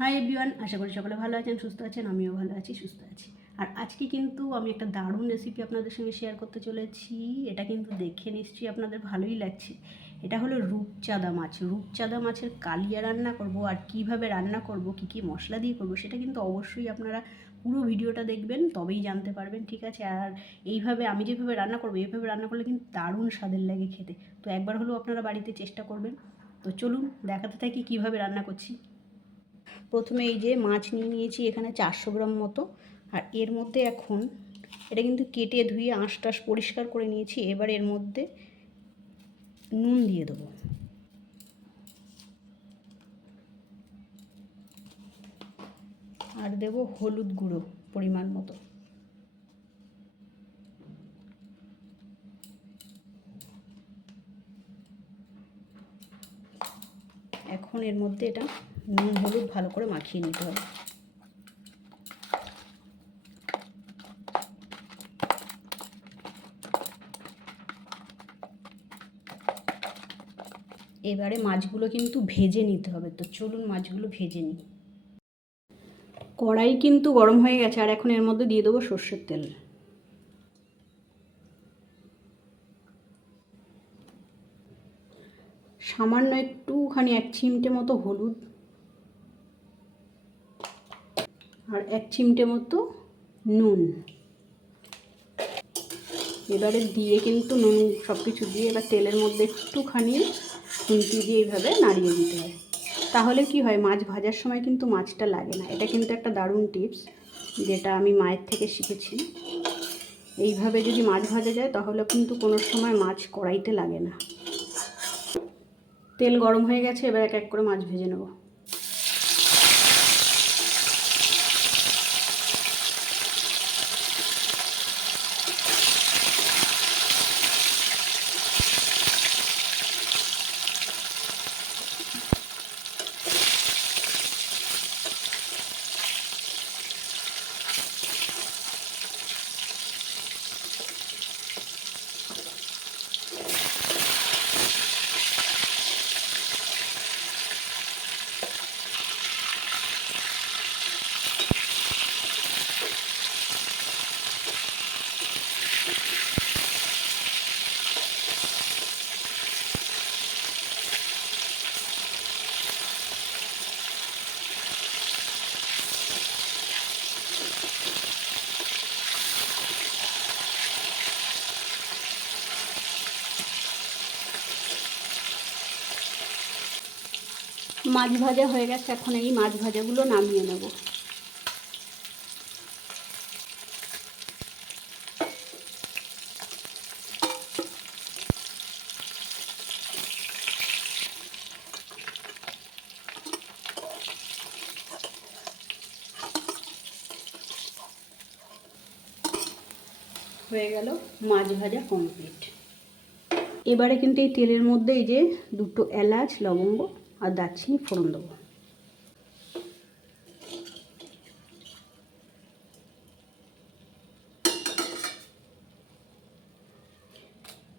Hi everyone আশা করি সকলে ভালো আছেন, সুস্থ আছেন, আমিও ভালো আছি, সুস্থ আছি। আর আজকে কিন্তু আমি একটা দারুণ রেসিপি আপনাদের সঙ্গে শেয়ার করতে চলেছি। এটা কিন্তু দেখে নিশ্চয়ই আপনাদের ভালোই লাগছে। এটা হলো রূপচাঁদা মাছ। রূপচাঁদা মাছের কালিয়া রান্না করব আর কীভাবে রান্না করব, কি কি মশলা দিয়ে করব, সেটা কিন্তু অবশ্যই আপনারা পুরো ভিডিওটা দেখবেন, তবেই জানতে পারবেন, ঠিক আছে? আর এইভাবে আমি যেভাবে রান্না করব, এইভাবে রান্না করলে কিন্তু দারুণ স্বাদের লাগে খেতে। তো একবার হলেও আপনারা বাড়িতে চেষ্টা করবেন। তো চলুন, দেখাতে থাকি কীভাবে রান্না করছি। প্রথমে এই যে মাছ নিয়ে নিয়েছি এখানে চারশো গ্রাম মতো। আর এর মধ্যে এখন এটা কিন্তু কেটে ধুয়ে আঁশ টাশ পরিষ্কার করে নিয়েছি। এবার এর মধ্যে নুন দিয়ে দেবো। আর দেব হলুদ গুঁড়ো পরিমাণ মতো। এখন এর মধ্যে এটা নুন, হলুদ ভালো করে মাখিয়ে নিতে হবে। এবারে মাছগুলো কিন্তু ভেজে নিতে হবে তো, চলুন মাছগুলো ভেজে নিই। কড়াই কিন্তু গরম হয়ে গেছে, আর এখন এর মধ্যে দিয়ে দেবো সর্ষের তেল। সামান্য একটুখানি এক চিমটে মতো হলুদ আর এক চিমটে মতো নুন। এবারে দিয়ে কিন্তু নুন সব কিছু দিয়ে এবার তেলের মধ্যে একটুখানি খুন্তি দিয়ে এইভাবে নাড়িয়ে দিতে হয়। তাহলে কি হয়, মাছ ভাজার সময় কিন্তু মাছটা লাগে না। এটা কিন্তু একটা দারুণ টিপস যেটা আমি মায়ের থেকে শিখেছি। এইভাবে যদি মাছ ভাজা যায়, তাহলে কিন্তু কোনো সময় মাছ কড়াইতে লাগে না। তেল গরম হয়ে গেছে, এবার এক এক করে মাছ ভেজে নেব। মাছ ভাজা হয়ে গেছে, এখন এই মাছ ভাজাগুলো নামিয়ে নেব। হয়ে গেল মাছ ভাজা কমপ্লিট এবারে কিন্তু এই তেলের মধ্যে এই যে দুটো এলাচ, লবঙ্গ আর দারচিনি ফোড়ন দেবো।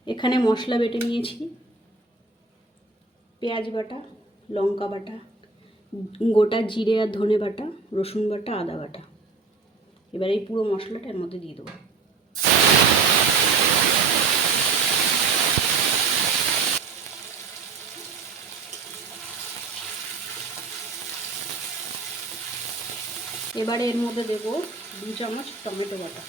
এখানে মশলা বেটে নিয়েছি। পেঁয়াজ বাটা, লঙ্কা বাটা, গোটা জিরে আর ধনে বাটা, রসুন বাটা, আদা বাটা। এবার এই পুরো মশলাটা এর মধ্যে দিয়ে দেবো। এবারে এর মধ্যে দেব দু চামচ টমেটো বাটা।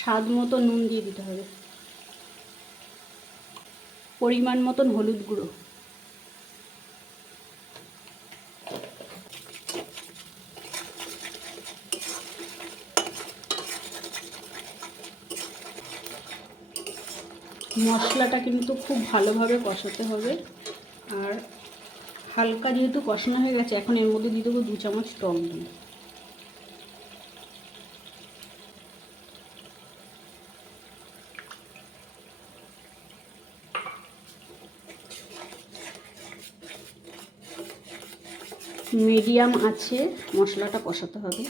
স্বাদ মতো নুন দিয়ে দিতে হবে। পরিমাণ মতন হলুদ গুঁড়ো। মশলাটা কিন্তু খুব ভালোভাবে কষাতে হবে। আর হালকা যেহেতু কষানো হয়ে গেছে, এখন এর মধ্যে দিয়ে দেবো দু চামচ টক দই। মিডিয়াম আছে, মশলাটা কষাতে হবে।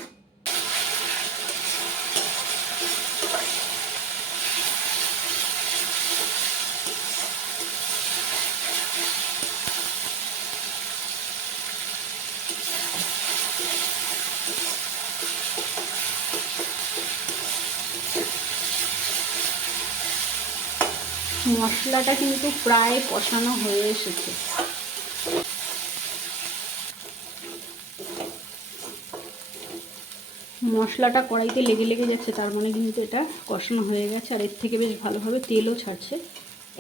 মশলাটা কিন্তু প্রায় কষানো হয়ে এসেছে। মশলাটা কড়াইতে লেগে লেগে যাচ্ছে, তার মানে কিন্তু এটা কষানো হয়ে গেছে, আর এর থেকে বেশ ভালোভাবে তেলও ছাড়ছে।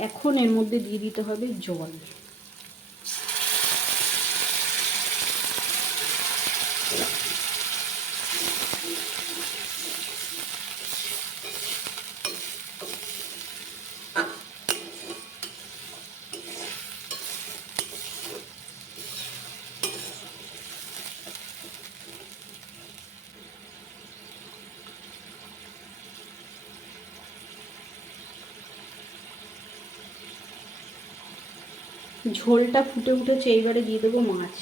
এখন এর মধ্যে দিয়ে দিতে হবে জল। ঝোলটা ফুটে উঠেছে এইবারে দিয়ে দেবো মাছ।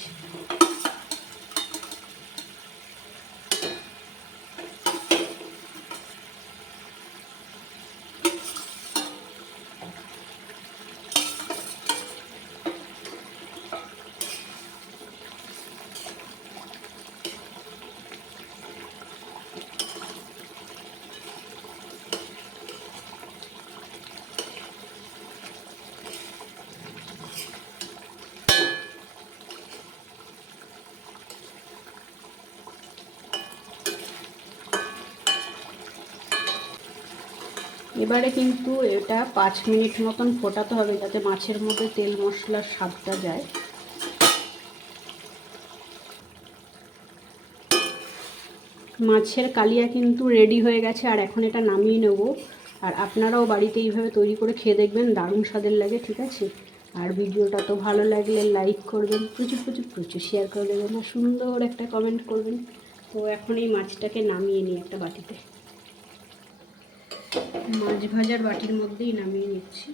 এবারে কিন্তু এটা পাঁচ মিনিট মতন ফোটাতে হবে যাতে মাছের মধ্যে তেল মশলার স্বাদটা যায়। মাছের কালিয়া কিন্তু রেডি হয়ে গেছে, আর এখন এটা নামিয়ে নেব। আর আপনারাও বাড়িতে এইভাবে তৈরি করে খেয়ে দেখবেন, দারুণ স্বাদের লাগে, ঠিক আছে? আর ভিডিওটা তো ভালো লাগলে লাইক করবেন, প্রচুর প্রচুর প্রচুর শেয়ার করে দেবেন, আর সুন্দর একটা কমেন্ট করবেন। তো এখন এই মাছটাকে নামিয়ে নিই একটা বাটিতে। মাছ ভাজার বাটির মধ্যেই নামিয়ে নিচ্ছি।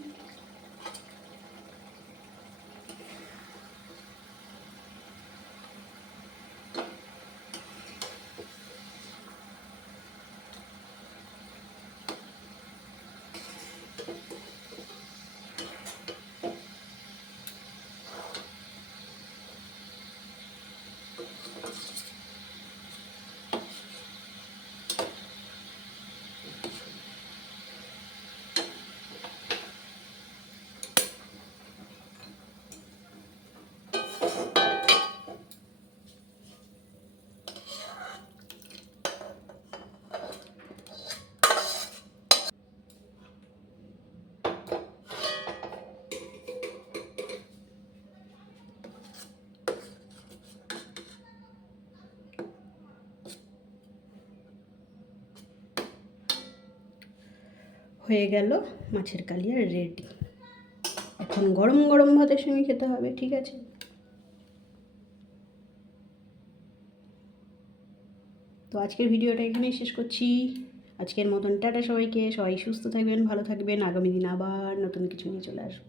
হয়ে গেল মাছের কালিয়া রেডি। এখন গরম গরম ভাতের সঙ্গে খেতে হবে, ঠিক আছে? তো আজকের ভিডিওটা এখানেই শেষ করছি। আজকের মতন টাটা সবাইকে, সবাই সুস্থ থাকবেন, ভালো থাকবেন। আগামী দিন আবার নতুন কিছু নিয়ে চলে আসব।